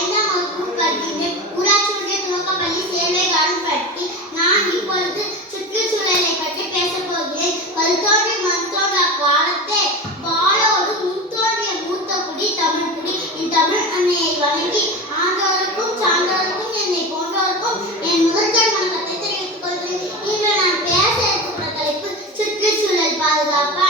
ஐந்தாம் வகுப்பு படிக்கின்றேன் ஊராட்சி ஒன்றிய துவக்கப்பள்ளி சேர்வை காரன்பட்டி நான் இப்பொழுது சுற்றுச்சூழலை பற்றி பேச போகிறேன். கல்தோன்றி மண்தோன்றா காலத்தே பாலோடு முன்தோன்றிய மூத்த குடி தமிழ் குடி. தமிழ் அன்னையை வணங்கி ஆண்டோருக்கும் சான்றோருக்கும் என்னை போன்றோருக்கும் என் முதற்கண் வணக்கத்தை தெரிவித்துக் கொள்கிறேன். இன்று நான் பேச இருக்கிற தலைப்பு சுற்றுச்சூழல் பாதுகாப்பு?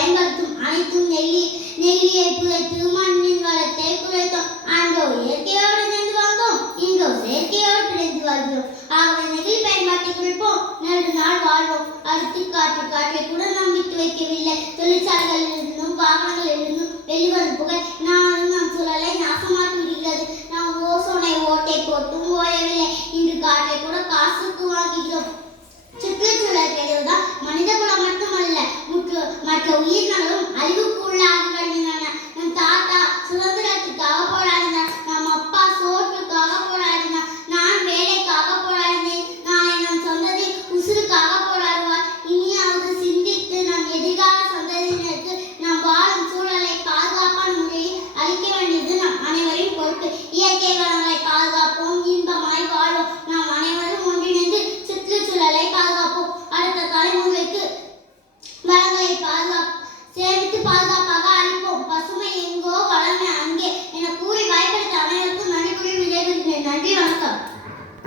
பயன்படுத்தும் அனைத்தும் நெல்லி நெல்லியை புதைத்து மண்ணின் வளத்தை குறைத்தோம் அங்கோ இயற்கையோடு இணைந்து வாழ்ந்தோம். இங்கோ செயற்கையோடு பிணைந்து வாழ்கிறோம். ஆகவே நெகிழி பயன்பாட்டை குறைப்போம் நெடு நாள் வாழ்வோம். அடுத்து காற்று காற்றை கூட நாம் விட்டு வைக்கவில்லை. தொழிற்சாலைகளில் இருந்தும் வாகனங்களில் இருந்தும் வெளிவரும் புகை நானும் நம் சூழலை நாசமாக்கி விடுகிறது. நாம் ஓசோனை ஓட்டை போட்டும் ஓயவில்லை. இன்று காற்றை கூட காசுக்கு வாங்குகிறோம். சுற்றுச்சூழல்